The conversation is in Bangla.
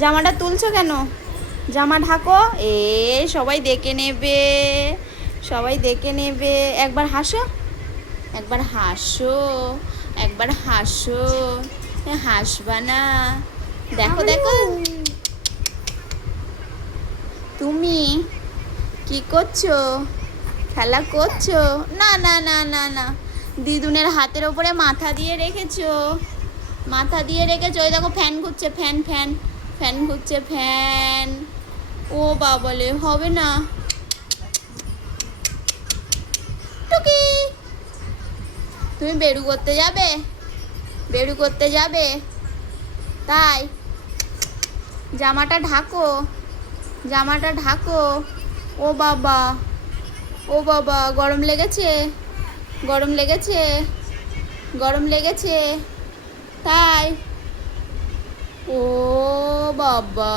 জামাটা তুলছো কেন? জামা ঢাকো। সবাই দেখে নেবে, সবাই দেখে নেবে। একবার হাসো, একবার হাসো, একবার হাসো। হাসবা না? দেখো দেখো তুমি কি করছো? খেলা করছো? না না না না না, দিদুনের হাতের ওপরে মাথা দিয়ে রেখেছো, মাথা দিয়ে রেখেছো। ওই দেখো ফ্যান ঘুরছে, ফ্যান ফ্যান ফ্যান ঘুরছে, ফ্যান। ও বাবলে, হবে না। টুকি, তুমি বেরু করতে যাবে? বেরু করতে যাবে? তাই জামাটা ঢাকো, জামাটা ঢাকো। ও বাবা, ও বাবা, গরম লেগেছে, গরম লেগেছে, গরম লেগেছে। তাই ও বাবা,